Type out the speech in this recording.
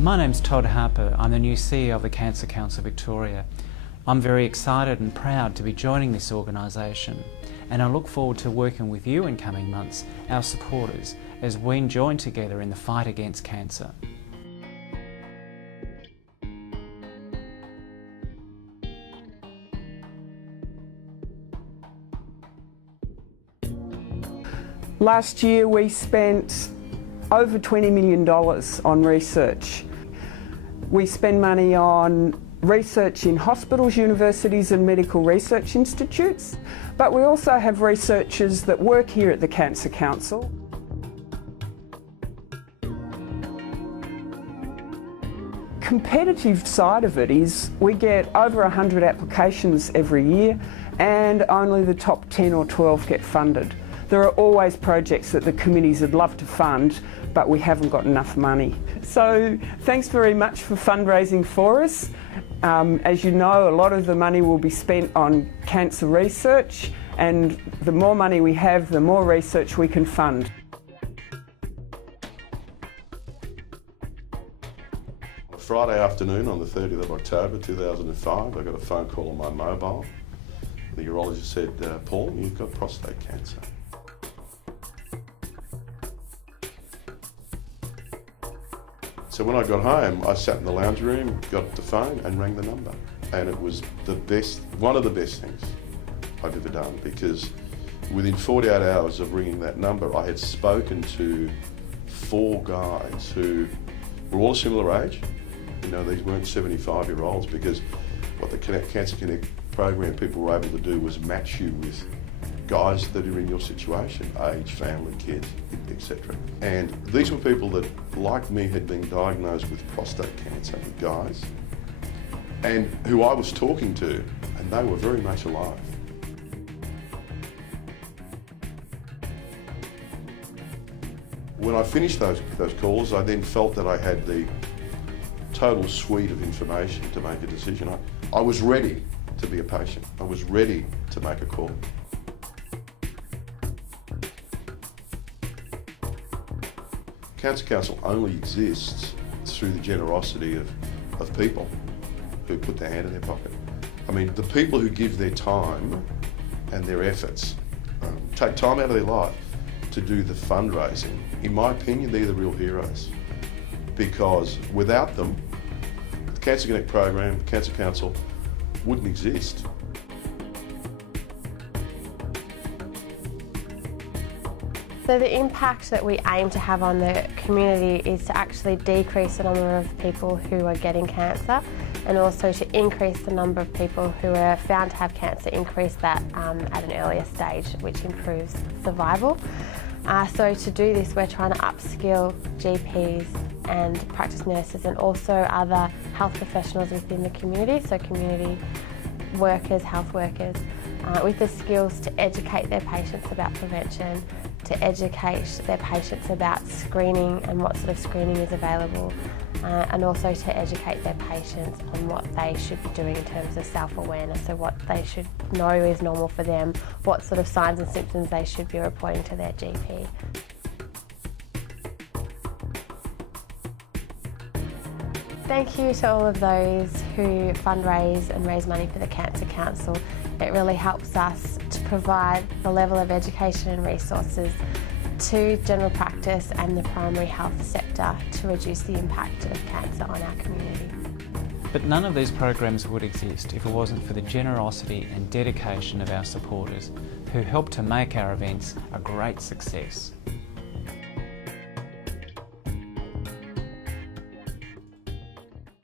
My name's Todd Harper. I'm the new CEO of the Cancer Council Victoria. I'm very excited and proud to be joining this organisation, and I look forward to working with you in coming months, our supporters, as we join together in the fight against cancer. Last year we spent over $20 million on research. We spend money on research in hospitals, universities and medical research institutes, but we also have researchers that work here at the Cancer Council. Competitive side of it is we get over 100 applications every year and only the top 10 or 12 get funded. There are always projects that the committees would love to fund, but we haven't got enough money. So thanks very much for fundraising for us. As you know, a lot of the money will be spent on cancer research, and the more money we have, the more research we can fund. On Friday afternoon on the 30th of October 2005, I got a phone call on my mobile. The urologist said, "Paul, you've got prostate cancer." So when I got home, I sat in the lounge room, got the phone and rang the number. And it was the best, one of the best things I've ever done, because within 48 hours of ringing that number, I had spoken to 4 guys who were all similar age. You know, these weren't 75-year-olds, because what the Cancer Connect program people were able to do was match you with guys that are in your situation, age, family, kids, etc. And these were people that, like me, had been diagnosed with prostate cancer, guys, and who I was talking to, and they were very much alive. When I finished those calls, I then felt that I had the total suite of information to make a decision. I was ready to be a patient. I was ready to make a call. Cancer Council only exists through the generosity of people who put their hand in their pocket. I mean, the people who give their time and their efforts, take time out of their life to do the fundraising, in my opinion, they're the real heroes. Because without them, the Cancer Connect program, Cancer Council, wouldn't exist. So the impact that we aim to have on the community is to actually decrease the number of people who are getting cancer, and also to increase the number of people who are found to have cancer, increase that at an earlier stage, which improves survival. So to do this, we're trying to upskill GPs and practice nurses and also other health professionals within the community, so community workers, health workers, with the skills to educate their patients about prevention, to educate their patients about screening and what sort of screening is available, and also to educate their patients on what they should be doing in terms of self-awareness, so what they should know is normal for them, what sort of signs and symptoms they should be reporting to their GP. Thank you to all of those who fundraise and raise money for the Cancer Council. It really helps us to provide the level of education and resources to general practice and the primary health sector to reduce the impact of cancer on our community. But none of these programs would exist if it wasn't for the generosity and dedication of our supporters, who help to make our events a great success.